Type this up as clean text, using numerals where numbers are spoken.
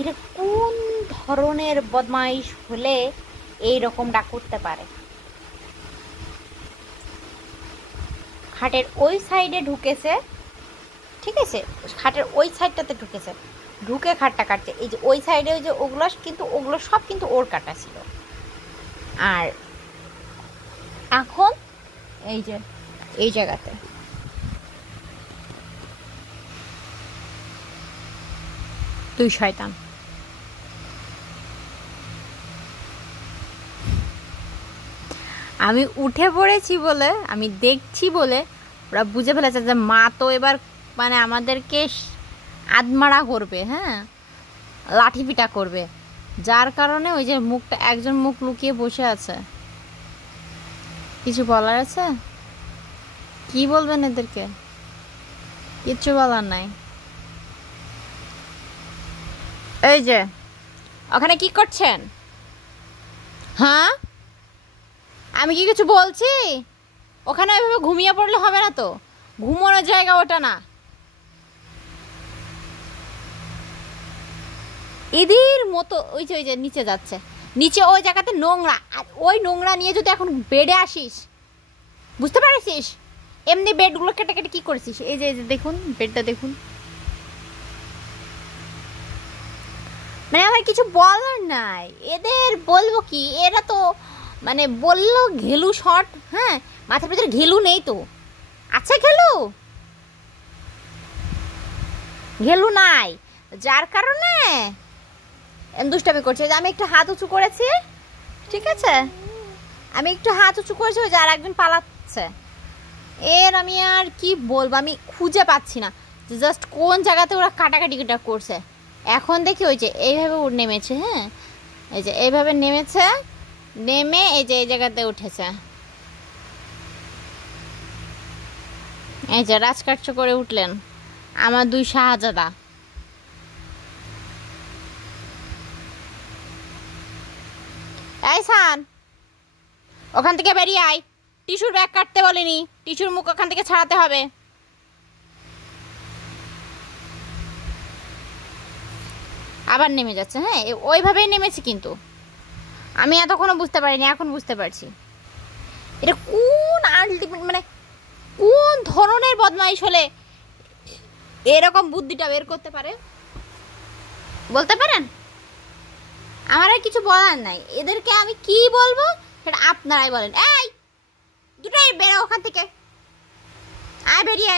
এরা কোন ধরনের বদমাইশ হলে এই রকমটা করতে পারে? খাটের ওই সাইডে ঢুকেছে, ঠিক আছে, খাটের ওই সাইডটাতে ঢুকেছে, ঢুকে খাটটা কাটছে। এই যে ওই সাইডে ওই যে ওগুলো সব কিন্তু ওর কাটা ছিল। আর এখন এই যে এই জায়গাতে তুই শয়তান। আমি উঠে পড়েছি বলে, আমি দেখছি বলে ওরা বুঝে ফেলেছে যে মা তো এবার মানে আমাদেরকে আদমারা করবে, হ্যাঁ, লাঠি পিটা করবে। যার কারণে ওই যে মুখটা, একজন মুখ লুকিয়ে বসে আছে। কিছু বলার আছে? কি বলবেন এদেরকে? কিচ্ছু বলার নাই। এই যে ওখানে কি করছেন? হ্যাঁ, আমি কি কিছু বলছি? ওখানে ওইভাবে ঘুমিয়ে পড়লে হবে না তো, ঘুমানোর জায়গা ওটা না। এদের মতো ওই যে নিচে যাচ্ছে, নিচে ওই জায়গাতে নোংরা, আর ওই নোংরা নিয়ে যদি এখন বেডে আসিস, বুঝতে পারছিস? এমনি বেডগুলো কেটে কেটে কি করেছিস? এই যে দেখুন বেডটা দেখুন। মানে আমার কিছু বলার নাই, এদের বলবো কি? এরা তো মানে বললো ঘেলু শট, হ্যাঁ, মাথার ভিতরে ঘেলু নেই তো। আচ্ছা, ঘেলু নাই, যার কারণে দুষ্টামি করছে। আমি একটু হাত উঁচু করেছি, ঠিক আছে, আমি একটু হাত উঁচু করেছি, ওই যে আর একজন পালাচ্ছে। এর আমি আর কি বলবো, আমি খুঁজে পাচ্ছি না যে জাস্ট কোন জায়গাতে ওরা কাটাকাটিটা করছে। এখন দেখি ওই যে এইভাবে নেমেছে, হ্যাঁ, এই যে এইভাবে নেমেছে, নেমে এই যে এই জায়গাতে উঠেছে, এই যে রাজকার্য করে উঠলেন আমার দুই শাহজাদা। এই সান, ওখান থেকে বেরিয়ে আয়। টিস্যুর ব্যাগ কাটতে বলিনি, টিস্যুর মুখ ওখান থেকে ছাড়াতে হবে। আবার নেমে যাচ্ছে, হ্যাঁ, ওইভাবেই নেমেছি, কিন্তু আমি এতক্ষণও বুঝতে পারিনি, এখন বুঝতে পারছি। এটা কোন আলটিমেট, মানে কোন ধরনের বদমাইশ হলে এরকম বুদ্ধিটা বের করতে পারে, বলতে পারেন? আমার আর কিছু বলার নাই, এদেরকে আমি কি বলবো সেটা আপনারাই বলেন। এই দুটোই বেরো ওখান থেকে, আয় বেরিয়ে আয়।